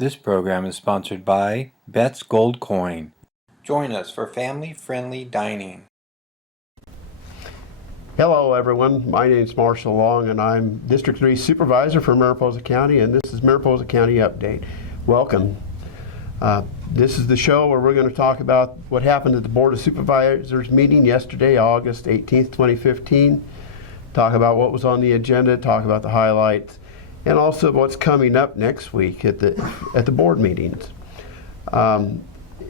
This program is sponsored by Bet's Gold Coin. Join us for family-friendly dining. Hello everyone, my name is Marshall Long and I'm District 3 Supervisor for Mariposa County, and this is Mariposa County Update. Welcome. This is the show where we're going to talk about what happened at the Board of Supervisors meeting yesterday, August 18th, 2015. Talk about what was on the agenda, talk about the highlights, and also what's coming up next week at the board meetings.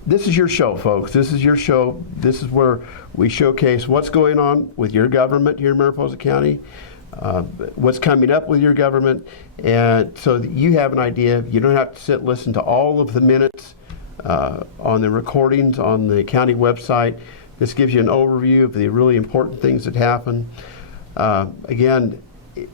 This is your show, folks. This is your show. This is where we showcase what's going on with your government here in Mariposa County, what's coming up with your government, and so that you have an idea. You don't have to sit and listen to all of the minutes on the recordings on the county website. This gives you an overview of the really important things that happen. Again,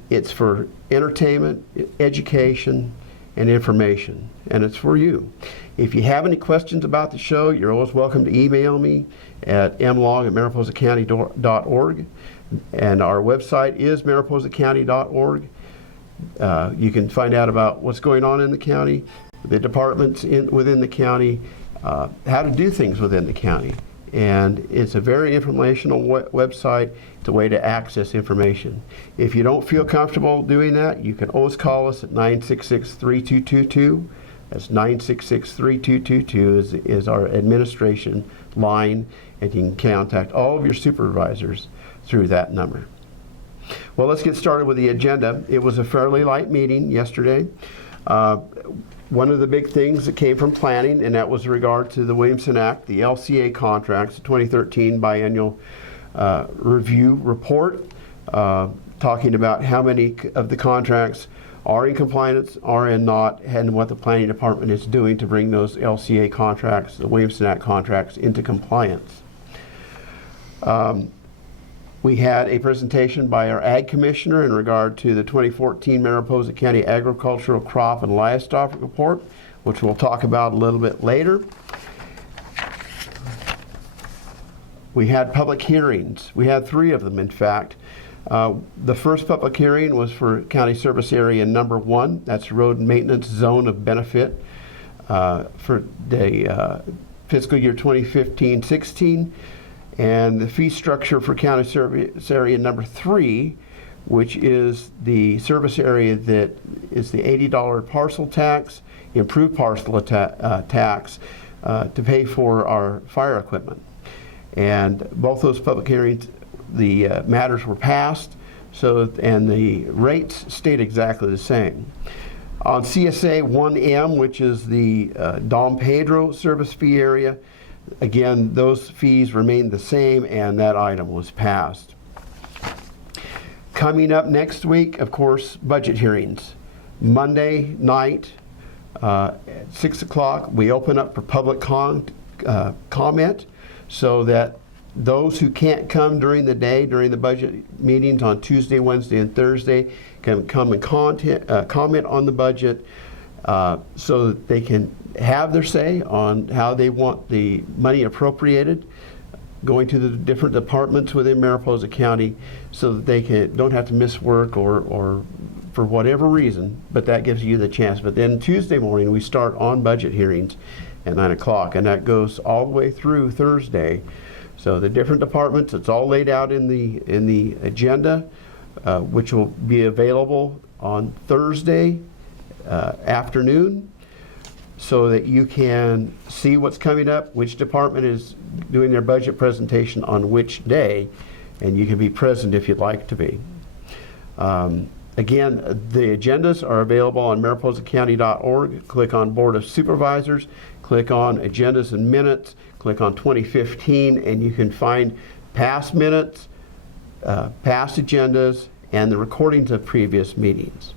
it's for entertainment, education, and information, and it's for you. If you have any questions about the show, you're always welcome to email me at mlong@mariposacounty.org, and our website is mariposacounty.org. You can find out about what's going on in the county, the departments within the county, how to do things within the county. And it's a very informational website. It's a way to access information. If you don't feel comfortable doing that, you can always call us at 966-3222. That's 966-3222 is our administration line, and you can contact all of your supervisors through that number. Well, let's get started with the agenda. It was a fairly light meeting yesterday. One of the big things that came from planning, and that was in regard to the Williamson Act, the LCA contracts, the 2013 biennial review report, talking about how many of the contracts are in compliance, are in not, and what the planning department is doing to bring those LCA contracts, the Williamson Act contracts, into compliance. We had a presentation by our Ag Commissioner in regard to the 2014 Mariposa County Agricultural Crop and Livestock Report, which we'll talk about a little bit later. We had public hearings. We had 3 of them, in fact. The first public hearing was for County Service Area number 1. That's Road Maintenance Zone of Benefit for the fiscal year 2015-16. And the fee structure for County Service Area number 3, which is the service area that is the $80 parcel tax, improved parcel tax to pay for our fire equipment. And both those public hearings, the matters were passed, and the rates stayed exactly the same. On CSA 1M, which is the Dom Pedro service fee area, again, those fees remained the same, and that item was passed. Coming up next week, of course, budget hearings. Monday night at 6 o'clock, we open up for public comment so that those who can't come during the day, during the budget meetings on Tuesday, Wednesday, and Thursday, can come and comment on the budget so that they can have their say on how they want the money appropriated, going to the different departments within Mariposa County, so that they don't have to miss work or for whatever reason, but that gives you the chance. But then Tuesday morning we start on budget hearings at 9 o'clock, and that goes all the way through Thursday. So the different departments, it's all laid out in the agenda, which will be available on Thursday afternoon, so that you can see what's coming up, which department is doing their budget presentation on which day, and you can be present if you'd like to be. Again, the agendas are available on mariposacounty.org. Click on Board of Supervisors, click on Agendas and Minutes, click on 2015, and you can find past minutes, past agendas, and the recordings of previous meetings.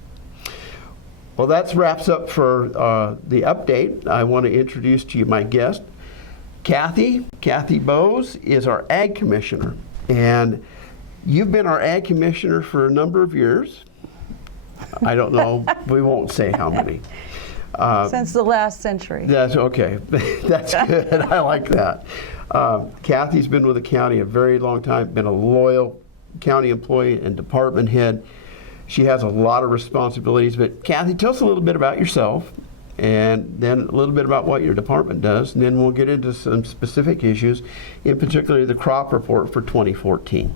Well, that wraps up for the update. I want to introduce to you my guest. Cathi Boze is our Ag Commissioner, and you've been our Ag Commissioner for a number of years. I don't know, we won't say how many. Since the last century. That's okay. That's good. I like that. Cathy's been with the county a very long time, been a loyal county employee and department head. She has a lot of responsibilities, but Cathi, tell us a little bit about yourself and then a little bit about what your department does, and then we'll get into some specific issues, in particular the crop report for 2014.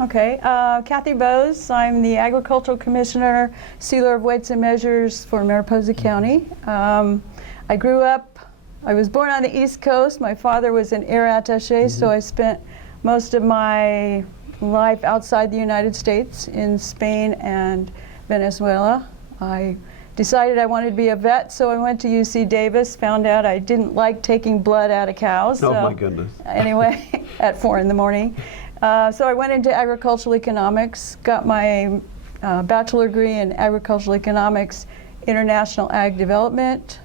Okay, Cathi Boze. I'm the Agricultural Commissioner, Sealer of Weights and Measures for Mariposa County. I grew up, I was born on the East Coast. My father was an air attaché, so I spent most of my life outside the United States in Spain and Venezuela. I decided I wanted to be a vet, so I went to UC Davis, found out I didn't like taking blood out of cows. Oh my goodness. Anyway, at 4 in the morning. So I went into agricultural economics, got my bachelor degree in agricultural economics, international ag development,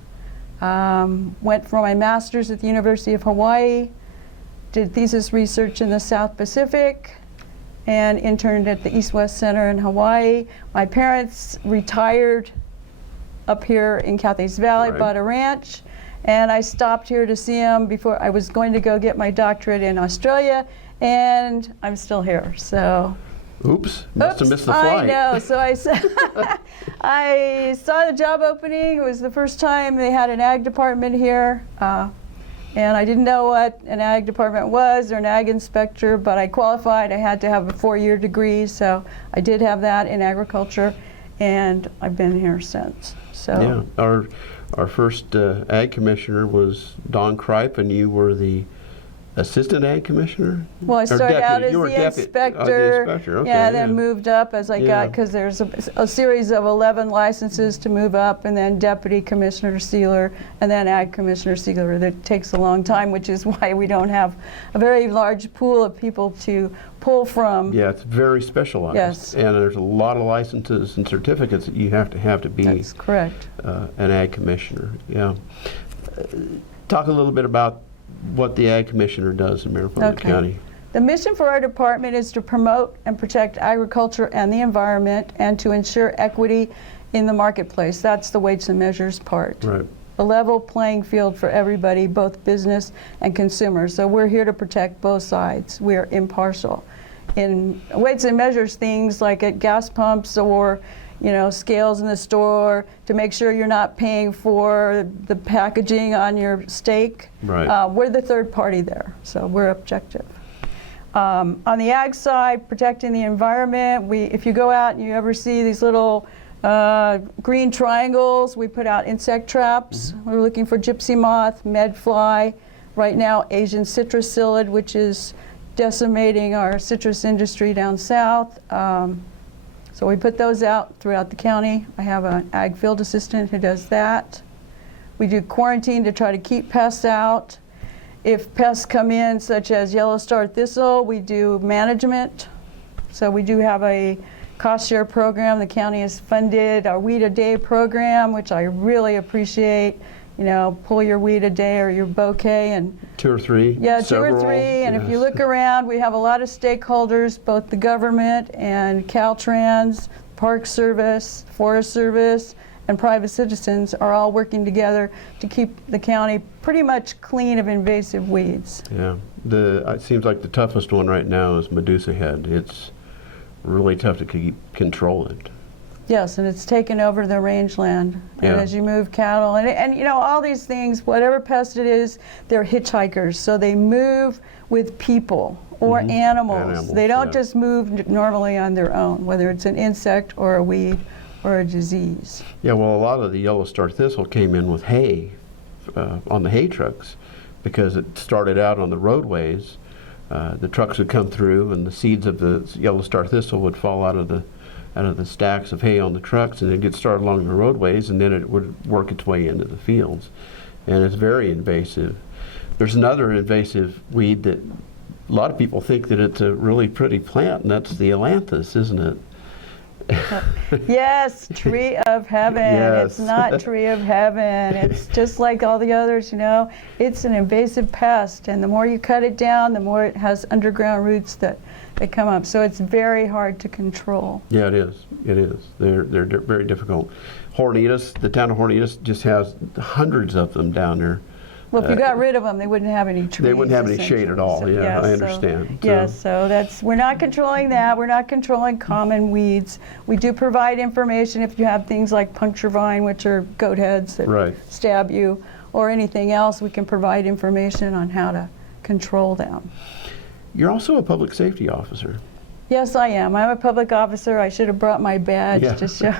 went for my master's at the University of Hawaii, did thesis research in the South Pacific, and interned at the East-West Center in Hawaii. My parents retired up here in Cathy's Valley, Right. bought a ranch, and I stopped here to see them before I was going to go get my doctorate in Australia, and I'm still here. So, Oops, must have missed the flight. I know. So I said, I saw the job opening. It was the first time they had an ag department here, and I didn't know what an ag department was or an ag inspector, but I qualified. I had to have a 4-year degree, so I did have that in agriculture, and I've been here since. So. Yeah, our first ag commissioner was Don Kripe, and you were the assistant ag commissioner? Well, I Or started out deputy. as You were the deputy. inspector. The inspector, okay, yeah, then moved up as I Yeah. got, because there's a series of 11 licenses to move up, and then deputy commissioner sealer, and then ag commissioner sealer. That takes a long time, which is why we don't have a very large pool of people to pull from. Yeah, it's very specialized. Yes. And there's a lot of licenses and certificates that you have to be That's correct. an ag commissioner. Yeah. Talk a little bit about what the ag commissioner does in Mariposa Okay. County. The mission for our department is to promote and protect agriculture and the environment, and to ensure equity in the marketplace. That's the weights and measures part. Right. A level playing field for everybody, both business and consumers. So we're here to protect both sides. We're impartial. In weights and measures, things like at gas pumps or scales in the store, to make sure you're not paying for the packaging on your steak. Right. We're the third party there, so we're objective. On the ag side, protecting the environment, if you go out and you ever see these little green triangles, we put out insect traps. We're looking for gypsy moth, medfly, right now Asian citrus psyllid, which is decimating our citrus industry down south. So we put those out throughout the county. I have an ag field assistant who does that. We do quarantine to try to keep pests out. If pests come in, such as yellow star thistle, we do management. So we do have a cost share program. The county has funded our weed a day program, which I really appreciate. Pull your weed a day or your bouquet and 2 or 3? yeah, 2 several, or 3, and if you yes. look around, we have a lot of stakeholders, both the government and Caltrans, Park Service, Forest Service, and private citizens are all working together to keep the county pretty much clean of invasive weeds. Yeah. It seems like the toughest one right now is Medusa head. It's really tough to control it. Yes, and it's taken over the rangeland. Yeah. And as you move cattle, and all these things, whatever pest it is, they're hitchhikers. So they move with people or animals. Animals, They don't yeah. just move normally on their own, whether it's an insect or a weed or a disease. Yeah, well, a lot of the yellow star thistle came in with hay on the hay trucks, because it started out on the roadways. The trucks would come through, and the seeds of the yellow star thistle would fall out of the stacks of hay on the trucks, and it'd get started along the roadways, and then it would work its way into the fields. And it's very invasive. There's another invasive weed that a lot of people think that it's a really pretty plant, and that's the ailanthus, isn't it? Yes, tree of heaven. Yes. It's not tree of heaven. It's just like all the others, It's an invasive pest, and the more you cut it down, the more it has underground roots that come up. So it's very hard to control. Yeah, it is. It is. They're very difficult. Hornitas, the town of Hornitas just has hundreds of them down there. Well, if you got rid of them, they wouldn't have any trees. They wouldn't have any shade at all. essentially. Yeah, I so- understand. Yes, so we're not controlling that. We're not controlling common weeds. We do provide information if you have things like puncture vine, which are goat heads that Right. stab you, or anything else. We can provide information on how to control them. You're also a public safety officer. Yes, I am. I'm a public officer. I should have brought my badge Yeah. to show.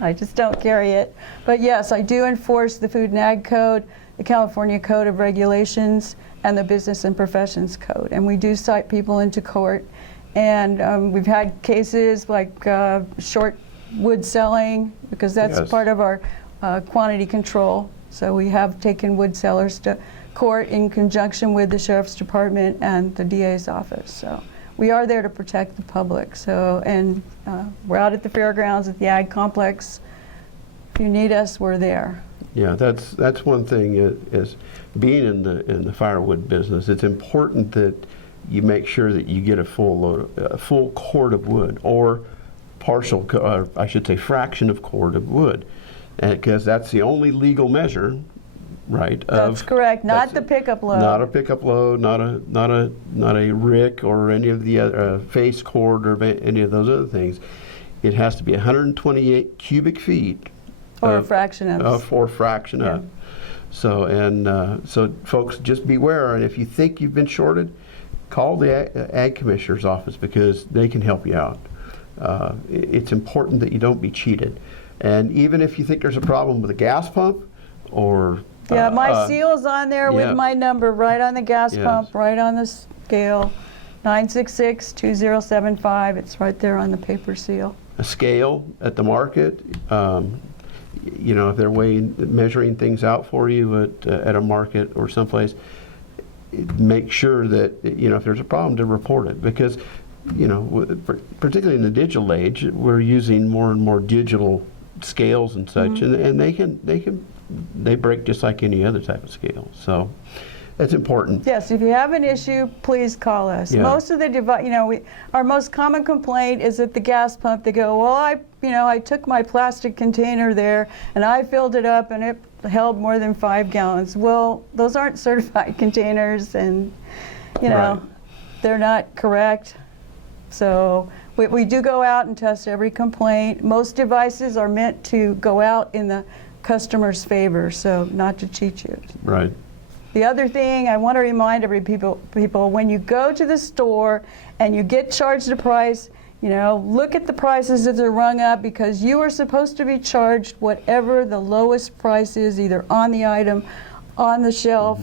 I just don't carry it. But yes, I do enforce the Food and Ag Code, the California Code of Regulations, and the Business and Professions Code. And we do cite people into court. And we've had cases like short wood selling, because that's Yes. part of our quantity control. So we have taken wood sellers to court in conjunction with the Sheriff's Department and the DA's office. So we are there to protect the public. So, and we're out at the fairgrounds at the Ag Complex. If you need us, we're there. Yeah, that's one thing is being in the firewood business. It's important that you make sure that you get a full cord of wood, or I should say fraction of cord of wood, because that's the only legal measure, right? That's correct. Not the pickup load. Not a pickup load, not a rick or any of the other face cord or any of those other things. It has to be 128 cubic feet. Or a fraction of. Or fraction Yeah. of. So folks, just beware. And if you think you've been shorted, call the Ag Commissioner's office, because they can help you out. It's important that you don't be cheated. And even if you think there's a problem with a gas pump, or Yeah, my seal's on there yeah. with my number right on the gas Yes. pump, right on the scale, 966-2075. It's right there on the paper seal. a scale at the market, if they're measuring things out for you at a market or someplace, make sure that, if there's a problem, to report it. Because, particularly in the digital age, we're using more and more digital scales and such, and they break just like any other type of scale. So that's important. Yes, if you have an issue, please call us. Yeah. Most of the our most common complaint is at the gas pump. They go, well, I took my plastic container there and I filled it up and it held more than 5 gallons. Well, those aren't certified containers, and Right. they're not correct. So we do go out and test every complaint. Most devices are meant to go out in the customer's favor, so not to cheat you. Right. The other thing I want to remind people, when you go to the store and you get charged a price, look at the prices as they're rung up, because you are supposed to be charged whatever the lowest price is, either on the item, on the shelf,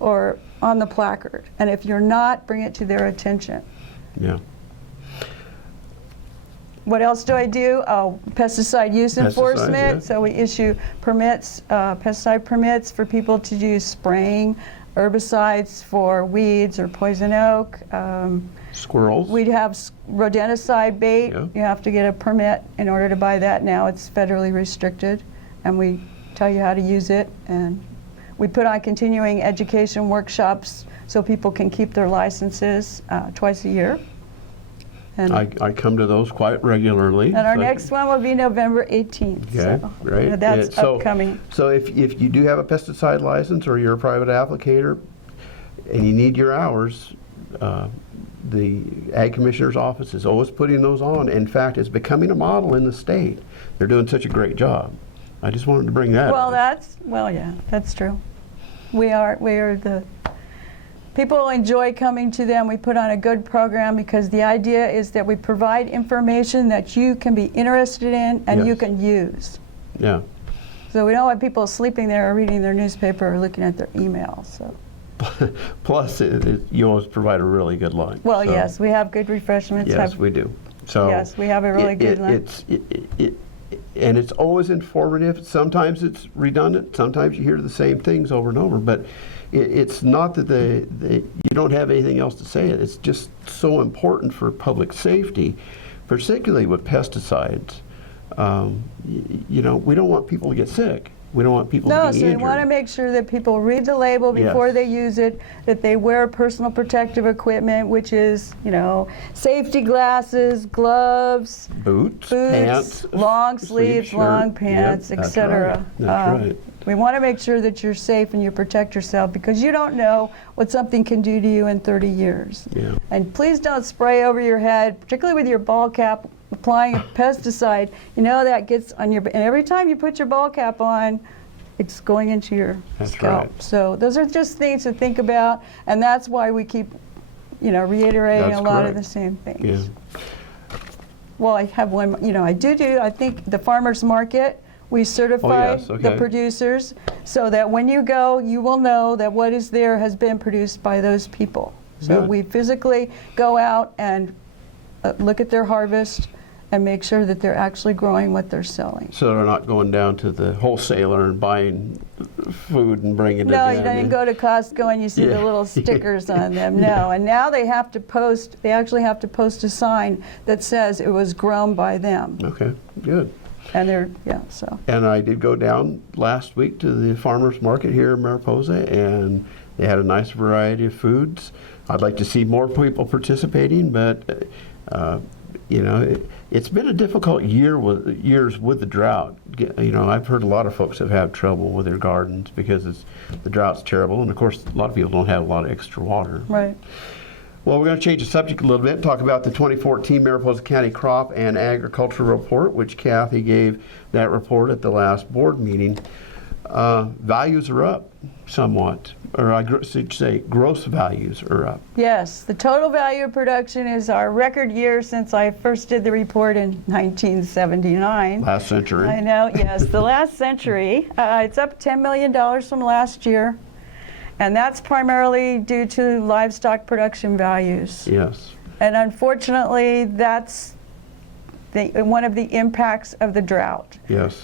or on the placard. And if you're not, bring it to their attention. Yeah. What else do I do? Oh, pesticide use Pesticides, enforcement. yeah. So we issue permits, pesticide permits for people to do spraying herbicides for weeds or poison oak. Squirrels. We'd have rodenticide bait. Yeah. You have to get a permit in order to buy that now. It's federally restricted, and we tell you how to use it. And we put on continuing education workshops so people can keep their licenses twice a year. And I come to those quite regularly. our So- next one will be November 18th. Okay, so great. That's So- upcoming. So if you do have a pesticide license, or you're a private applicator and you need your hours, the Ag Commissioner's office is always putting those on. In fact, it's becoming a model in the state. They're doing such a great job. I just wanted to bring that Well, up. yeah, that's true. We are the people enjoy coming to them. We put on a good program, because the idea is that we provide information that you can be interested in and you Yes. can use. Yeah. So we don't want people sleeping there or reading their newspaper or looking at their email. So, Plus, you always provide a really good lunch. well, So, yes, we have good refreshments. Yes, we do. So Yes, we have a really good lunch. And it's always informative. Sometimes it's redundant. Sometimes you hear the same things over and over. But it's not that you don't have anything else to say. It's just so important for public safety, particularly with pesticides. We don't want people to get sick. We don't want people to be No, so injured. we want to make sure that people read the label before Yes. they use it, that they wear personal protective equipment, which is, safety glasses, gloves, Boots, boots, pants, long sleeves, shirt. long pants, Yep, that's etc. right. That's right. We want to make sure that you're safe and you protect yourself, because you don't know what something can do to you in 30 years. Yeah. And please don't spray over your head, particularly with your ball cap, applying a pesticide. You know that gets on your, and every time you put your ball cap on, it's going into your That's scalp. right. So those are just things to think about, and that's why we keep, reiterating That's a lot of correct. the same things. Yeah. Well, I have one, I think the farmer's market, we certify Oh, yes, okay. the producers so that when you go, you will know that what is there has been produced by those people. So Good. we physically go out and look at their harvest and make sure that they're actually growing what they're selling. So they're not going down to the wholesaler and buying food and bringing it No, in. you don't even go to Costco and you see Yeah. the little stickers on them. No, and now they actually have to post a sign that says it was grown by them. Okay, good. And And I did go down last week to the farmers market here in Mariposa, and they had a nice variety of foods. I'd like to see more people participating, but it's been a difficult years with the drought. I've heard a lot of folks have had trouble with their gardens because the drought's terrible, and of course a lot of people don't have a lot of extra water. Right. Well, we're going to change the subject a little bit and talk about the 2014 Mariposa County Crop and Agriculture Report, which Cathi gave that report at the last board meeting. Values are up somewhat, or I should say gross values are up. Yes, the total value of production is our record year since I first did the report in 1979. Last century. I know, yes, the last century. It's up $10 million from last year, and that's primarily due to livestock production values. Yes. And unfortunately, that's one of the impacts of the drought, Yes.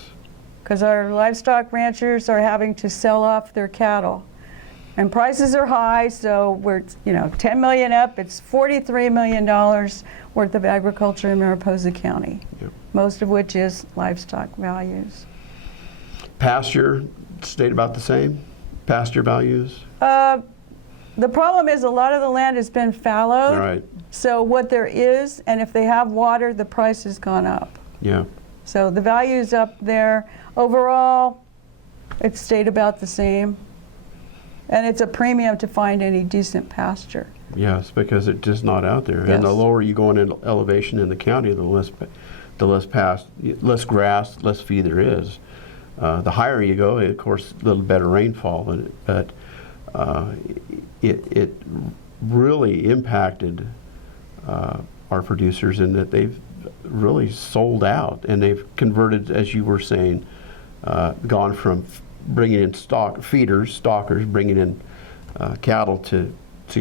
because our livestock ranchers are having to sell off their cattle. And prices are high, so we're, $10 million up, it's $43 million worth of agriculture in Mariposa County, Yep. most of which is livestock values. Pasture stayed about the same? Pasture values? The problem is a lot of the land has been fallowed. Right. So what there is, and if they have water, the price has gone up. Yeah. So the value is up there. Overall, it's stayed about the same. And it's a premium to find any decent pasture. Yes, because it's just not out there. And the Yes. lower you go in elevation in the county, the less grass, less feed there is. The higher you go, of course, a little better rainfall. But it really impacted our producers in that they've really sold out, and they've converted, as you were saying, gone from bringing in stockers, bringing in cattle to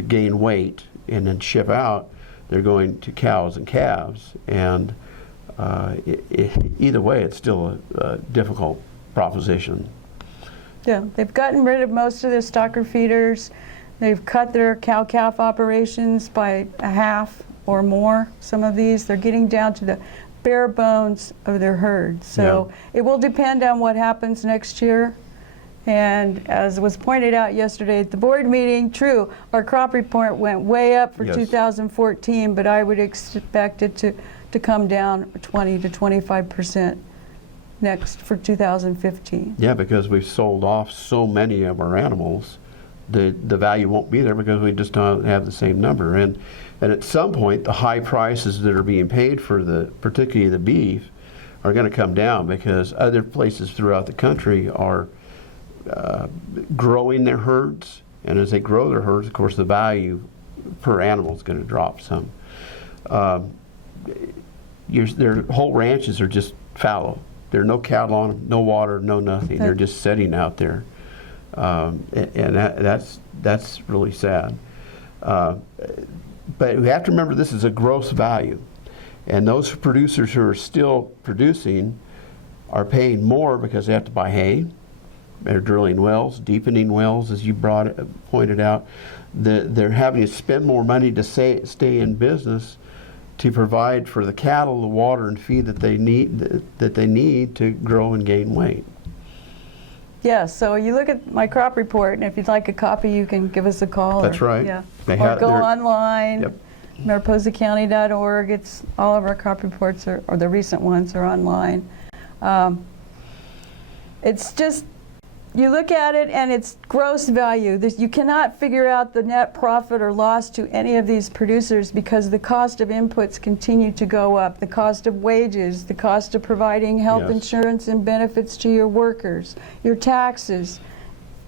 gain weight and then ship out. They're going to cows and calves, and either way, it's still a difficult proposition. Yeah, they've gotten rid of most of their stocker feeders. They've cut their cow-calf operations by a half or more. Some of these, they're getting down to the bare bones of their herd. So it will depend on what happens next year. And as was pointed out yesterday at the board meeting, true, our crop report went way up for Yes. 2014, but I would expect it to come down 20 to 25% next for 2015. Yeah, because we've sold off so many of our animals, the value won't be there because we just don't have the same number. And at some point, the high prices that are being paid for particularly the beef, are going to come down because other places throughout the country are growing their herds, and as they grow their herds, of course, the value per animal is going to drop some. Their whole ranches are just fallow. There are no cattle on them, no water, no nothing. They're just sitting out there, and that's really sad. But we have to remember this is a gross value, and those producers who are still producing are paying more because they have to buy hay. They're drilling wells, deepening wells, as you pointed out. They're having to spend more money to stay in business to provide for the cattle the water and feed that they need to grow and gain weight. Yeah, so you look at my crop report, and if you'd like a copy, you can give us a call. That's right. Yeah. They Or go online, Yep. mariposacounty.org. It's all of our crop reports, or the recent ones are online. It's just you look at it and it's gross value. You cannot figure out the net profit or loss to any of these producers because the cost of inputs continue to go up. The cost of wages, the cost of providing health Yes. insurance and benefits to your workers, your taxes,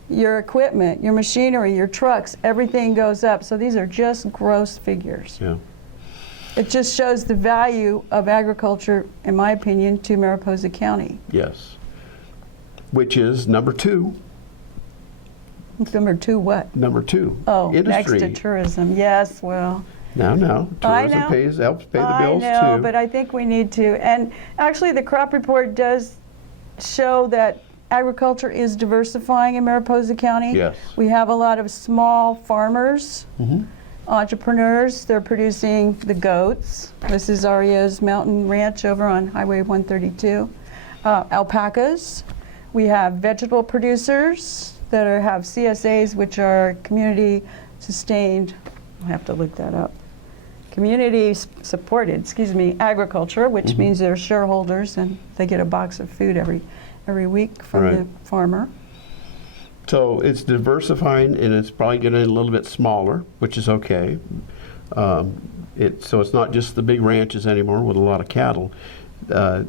your equipment, your machinery, your trucks, everything goes up. So these are just gross figures. Yeah. It just shows the value of agriculture, in my opinion, to Mariposa County. Yes. Which is number 2. Number 2 what? Number 2. Oh, industry. next to tourism. Yes, well. No. I Tourism know. helps pay the bills I know, too. but I think we need to. And actually, the crop report does show that agriculture is diversifying in Mariposa County. Yes. We have a lot of small farmers, Mhm. entrepreneurs. They're producing the goats. This is Ario's Mountain Ranch over on Highway 132. Alpacas. We have vegetable producers that have CSAs, which are community sustained. I have to look that up. Community supported, agriculture, which means they're shareholders and they get a box of food every week from Right. the farmer. So it's diversifying, and it's probably getting a little bit smaller, which is okay. So it's not just the big ranches anymore with a lot of cattle.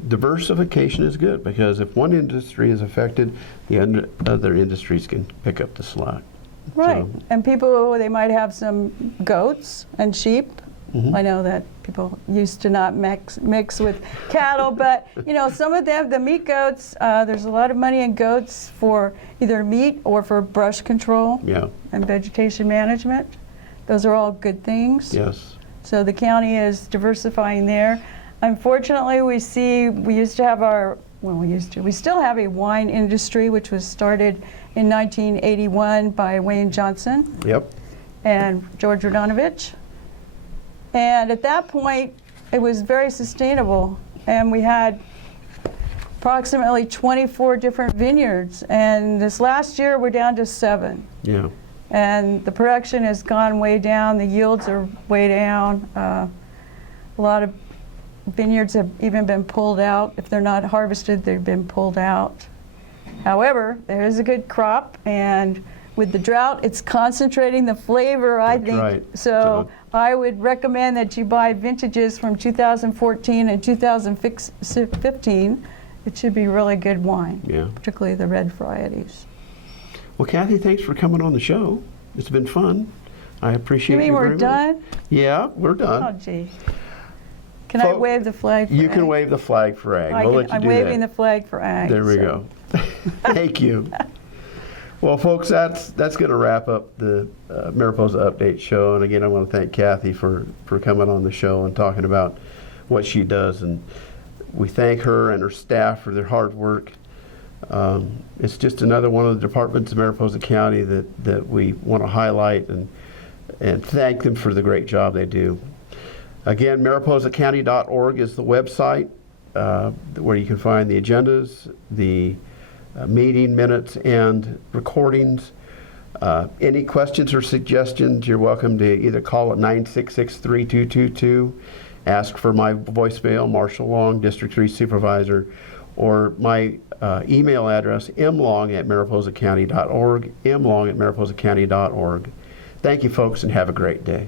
Diversification is good because if one industry is affected, the other industries can pick up the slack. Right. So- And people, they might have some goats and sheep. I know that people used to not mix with cattle, but some of them, the meat goats, there's a lot of money in goats for either meat or for brush control Yeah. and vegetation management. Those are all good things. Yes. So the county is diversifying there. Unfortunately, we used to have we still have a wine industry, which was started in 1981 by Wayne Johnson Yep. and George Radonovich. And at that point, it was very sustainable. And we had approximately 24 different vineyards. And this last year, we're down to 7. Yeah. And the production has gone way down. The yields are way down. A lot of vineyards have even been pulled out. If they're not harvested, they've been pulled out. However, there is a good crop, and with the drought, it's concentrating the flavor, I That's think. right. So I would recommend that you buy vintages from 2014 and 2015. It should be really good wine, Yeah. particularly the red varieties. Well, Cathi, thanks for coming on the show. It's been fun. I appreciate You mean very we're much. done? Yeah, we're done. Oh, gee. Can I Fol- wave the flag for You can ag? wave the flag for ag. We'll let you I'm do waving that. the flag for ag. There we so. go. Thank you. Well, folks, that's going to wrap up the Mariposa Update show. And again, I want to thank Cathi for coming on the show and talking about what she does. And we thank her and her staff for their hard work. It's just another one of the departments of Mariposa County that we want to highlight and thank them for the great job they do. Again, mariposacounty.org is the website where you can find the agendas, the meeting minutes, and recordings. Any questions or suggestions, you're welcome to either call at 966-3222, ask for my voicemail, Marshall Long, District 3 Supervisor, or my email address, mlong@mariposacounty.org, mlong@mariposacounty.org. Thank you, folks, and have a great day.